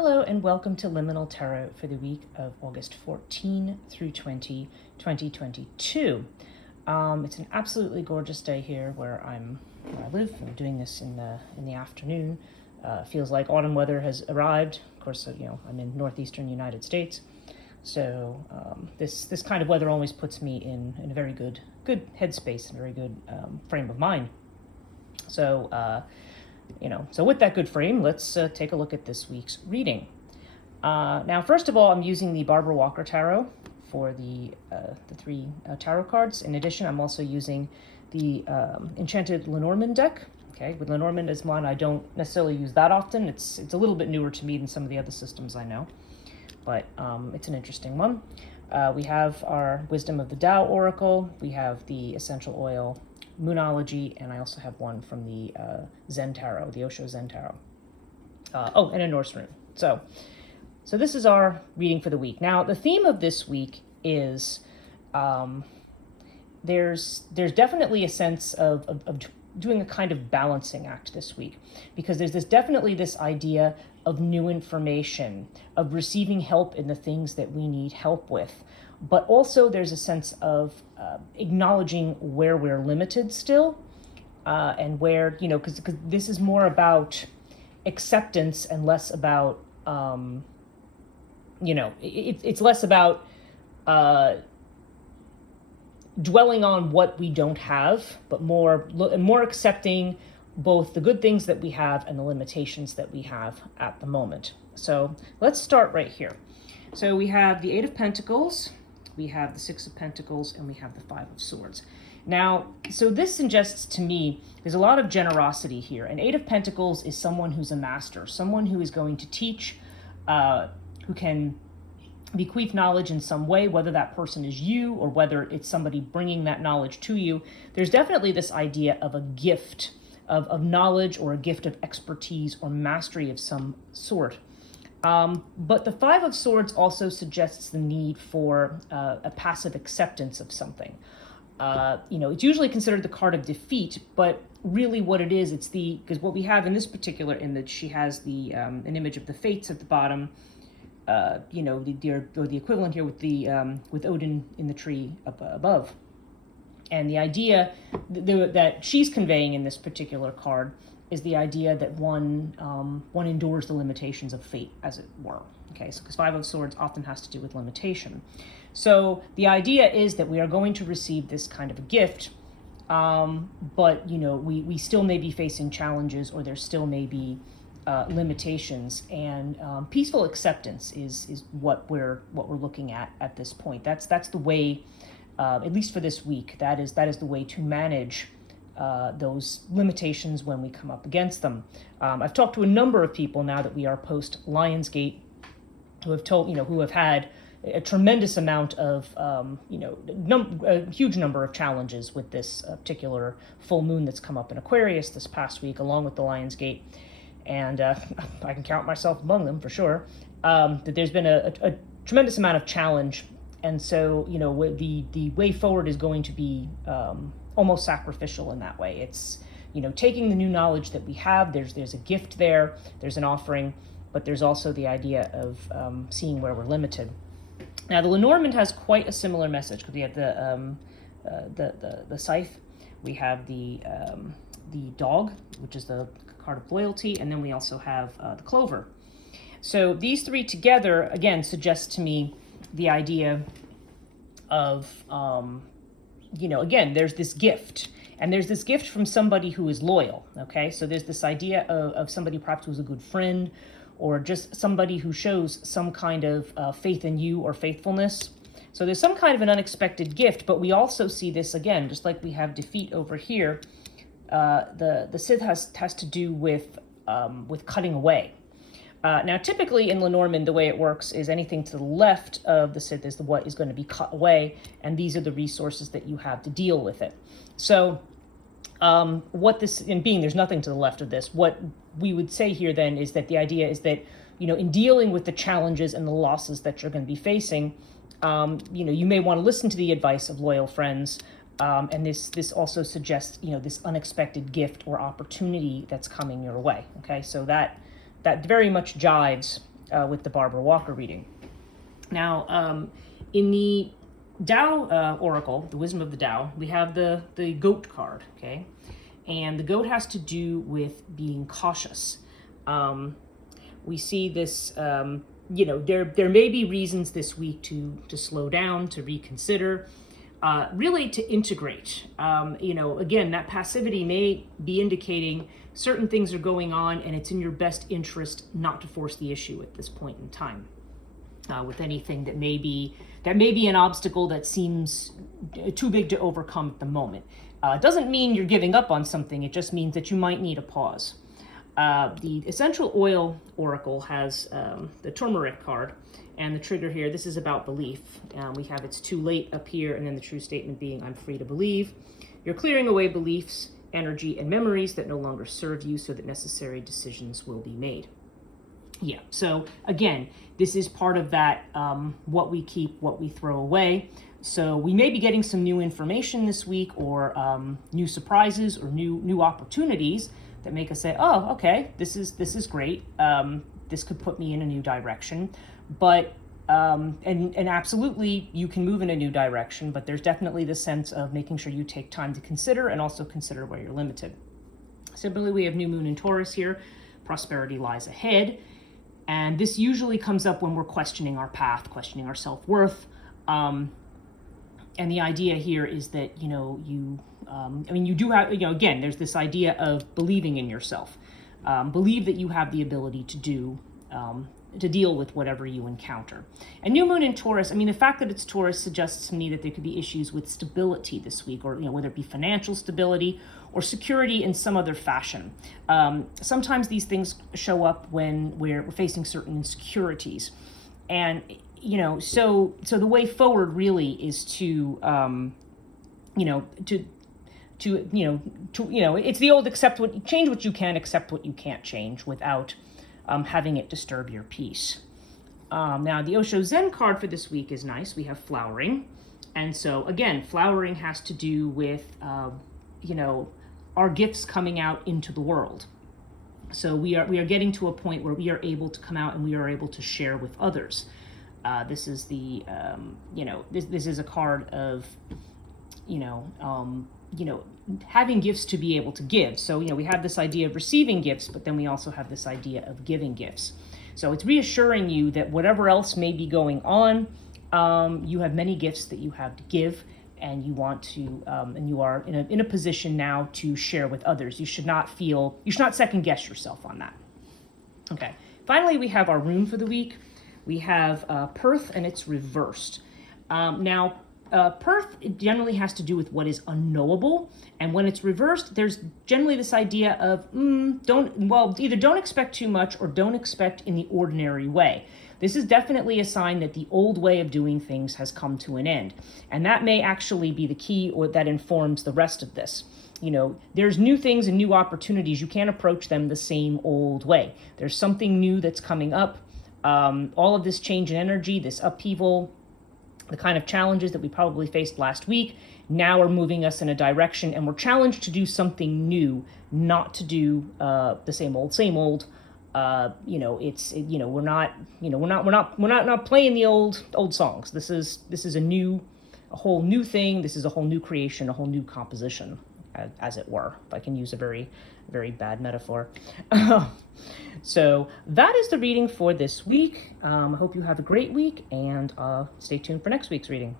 Hello and welcome to Liminal Tarot for the week of August 14 through 20, 2022. It's an absolutely gorgeous day here where I live. I'm doing this in the afternoon. Feels like autumn weather has arrived. Of course, I'm in northeastern United States, so this kind of weather always puts me in a very good headspace and a very good frame of mind. So with that good frame, let's take a look at this week's reading. Now, first of all, I'm using the Barbara Walker Tarot for the three tarot cards. In addition, I'm also using the Enchanted Lenormand deck. Okay, with Lenormand as one, I don't necessarily use that often. It's a little bit newer to me than some of the other systems I know, but it's an interesting one. We have our Wisdom of the Tao Oracle. We have the Essential Oil Moonology, and I also have one from the Zen Tarot, the Osho Zen Tarot. And a Norse rune. So this is our reading for the week. Now, the theme of this week is there's definitely a sense of doing a kind of balancing act this week, because there's definitely this idea of new information, of receiving help in the things that we need help with. But also there's a sense of acknowledging where we're limited still, and where, because this is more about acceptance and less about, it's less about dwelling on what we don't have, but more accepting both the good things that we have and the limitations that we have at the moment. So let's start right here. So we have the Eight of Pentacles, we have the Six of Pentacles, and we have the Five of Swords. Now, so this suggests to me there's a lot of generosity here. An Eight of Pentacles is someone who's a master, someone who is going to teach, who can bequeath knowledge in some way, whether that person is you or whether it's somebody bringing that knowledge to you. There's definitely this idea of a gift of knowledge, or a gift of expertise or mastery of some sort. But the Five of Swords also suggests the need for a passive acceptance of something. It's usually considered the card of defeat, but really what it is, because what we have in this particular image, she has an image of the Fates at the bottom, the equivalent here with Odin in the tree up above. And the idea that she's conveying in this particular card is the idea that one endures the limitations of fate, as it were. Okay, so because Five of Swords often has to do with limitation. So the idea is that we are going to receive this kind of a gift, but we still may be facing challenges, or there still may be limitations, and peaceful acceptance is what we're looking at this point. That's the way, at least for this week, that is the way to manage those limitations when we come up against them. I've talked to a number of people now that we are post Lionsgate, who have had a tremendous amount of, a huge number of challenges with this particular full moon that's come up in Aquarius this past week, along with the Lionsgate. And I can count myself among them for sure, that there's been a tremendous amount of challenge. And so, the way forward is going to be almost sacrificial in that way. It's, taking the new knowledge that we have, there's a gift there, there's an offering, but there's also the idea of seeing where we're limited. Now, the Lenormand has quite a similar message, because we have the scythe, we have the dog, which is the card of loyalty, and then we also have the clover. So these three together, again, suggest to me the idea of, again, there's this gift, and there's this gift from somebody who is loyal, okay? So there's this idea of somebody perhaps who's a good friend, or just somebody who shows some kind of faith in you or faithfulness. So there's some kind of an unexpected gift, but we also see this, again, just like we have defeat over here, the Sith has to do with cutting away. Now, typically in Lenormand, the way it works is anything to the left of the Sith is what is going to be cut away, and these are the resources that you have to deal with it. So there's nothing to the left of this, what we would say here then is that the idea is that, in dealing with the challenges and the losses that you're going to be facing, you may want to listen to the advice of loyal friends, and this also suggests, this unexpected gift or opportunity that's coming your way. Okay, so that very much jives with the Barbara Walker reading. Now, in the Tao Oracle, the Wisdom of the Tao, we have the goat card, okay? And the goat has to do with being cautious. We see this, there may be reasons this week to slow down, to reconsider, really to integrate. Again, that passivity may be indicating certain things are going on and it's in your best interest not to force the issue at this point in time. With anything that may be an obstacle that seems too big to overcome at the moment. It doesn't mean you're giving up on something, it just means that you might need a pause. The Essential Oil Oracle has the turmeric card, and the trigger here, this is about belief. We have it's too late up here, and then the true statement being, I'm free to believe. You're clearing away beliefs, energy, and memories that no longer serve you so that necessary decisions will be made. Yeah, so again, this is part of that what we keep, what we throw away. So we may be getting some new information this week, or new surprises, or new opportunities that make us say, oh, okay, this is great. This could put me in a new direction. But and absolutely you can move in a new direction, but there's definitely the sense of making sure you take time to consider, and also consider where you're limited. Similarly, we have new moon in Taurus here. Prosperity lies ahead. And this usually comes up when we're questioning our path, questioning our self-worth. And the idea here is that, you do have, again, there's this idea of believing in yourself. Believe that you have the ability to deal with whatever you encounter. And new moon in Taurus, the fact that it's Taurus suggests to me that there could be issues with stability this week, or, whether it be financial stability or security in some other fashion. Sometimes these things show up when we're facing certain insecurities. And, so the way forward really is to it's the old change what you can, accept what you can't change without having it disturb your peace. Now, the Osho Zen card for this week is nice. We have flowering. And so, again, flowering has to do with, our gifts coming out into the world. So we are getting to a point where we are able to come out and we are able to share with others. This is the, this is a card of, having gifts to be able to give. So, we have this idea of receiving gifts, but then we also have this idea of giving gifts. So it's reassuring you that whatever else may be going on, you have many gifts that you have to give, and you want to, and you are in a position now to share with others. You should not second guess yourself on that. Okay. Finally, we have our rune for the week. We have Perth, and it's reversed. Now, Perth generally has to do with what is unknowable, and when it's reversed, there's generally this idea of either don't expect too much or don't expect in the ordinary way. This is definitely a sign that the old way of doing things has come to an end, and that may actually be the key, or that informs the rest of this. There's new things and new opportunities. You can't approach them the same old way. There's something new that's coming up. All of this change in energy, this upheaval, the kind of challenges that we probably faced last week, now are moving us in a direction, and we're challenged to do something new, not to do the same old. We're not playing the old songs. This is a whole new thing. This is a whole new creation, a whole new composition, as it were, if I can use a very, very bad metaphor. So that is the reading for this week. I hope you have a great week, and stay tuned for next week's reading.